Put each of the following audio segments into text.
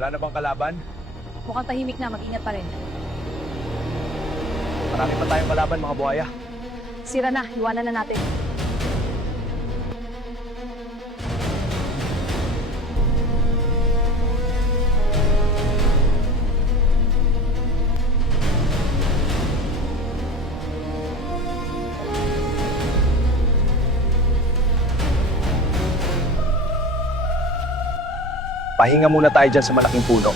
Wala na bang kalaban? Mukhang tahimik na, mag-ingat pa rin. Marami pa tayong kalaban, mga buhaya. Sira na, iwanan na natin. Pahinga muna tayo dyan sa malaking puno.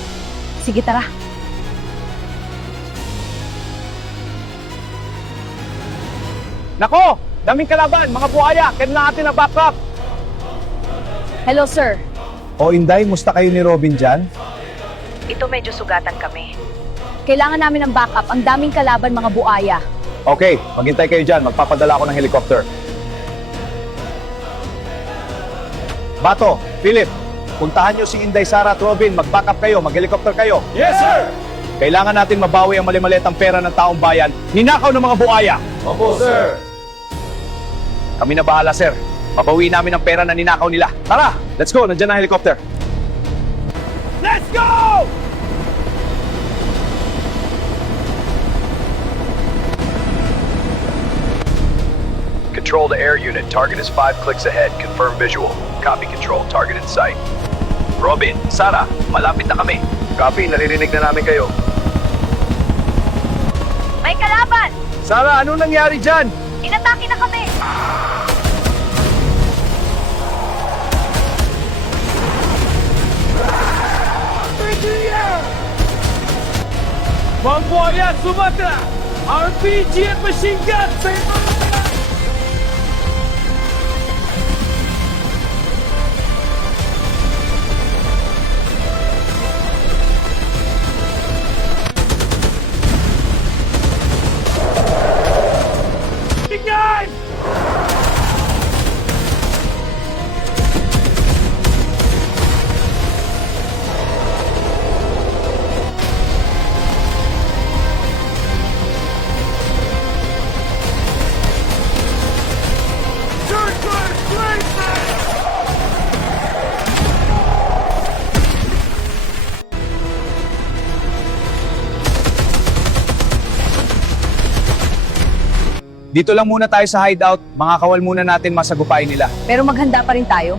Sige, tara. Nako! Daming kalaban, mga buhaya! Kailangan natin na backup! Hello, sir. O Inday, musta kayo ni Robin dyan? Ito medyo sugatan kami. Kailangan namin ng backup. Ang daming kalaban, mga buaya. Okay, maghintay kayo dyan. Magpapadala ako ng helicopter. Bato, Philip, puntahan nyo si Inday, Sara at Robin. Mag-backup kayo, mag-helicopter kayo. Yes, sir! Kailangan natin mabawi ang mali-malitang pera ng taong bayan. Ninakaw ng mga buhaya. Opo, sir! Kami na bahala, sir. Mabawi namin ang pera na ninakaw nila. Tara, let's go. Nandiyan na ang helicopter. Let's go! Control to air unit. Target is 5 clicks ahead. Confirm visual. Copy control. Target in sight. Robin, Sara, malapit na kami. Copy, naririnig na namin kayo. May kalaban! Sara, anong nangyari dyan? Inatake na kami! Mga buhaya, Sumatra! RPG at machine gun! Sa ito! Tingnan! Dito lang muna tayo sa hideout. Mga kawal muna natin masagupain nila. Pero maghanda pa rin tayo.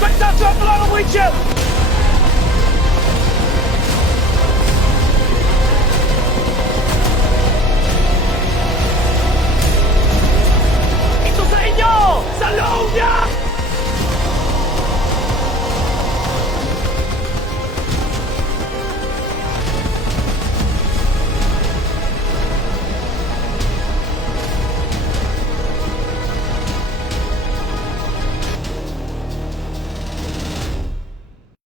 Back down, drop along the windshield!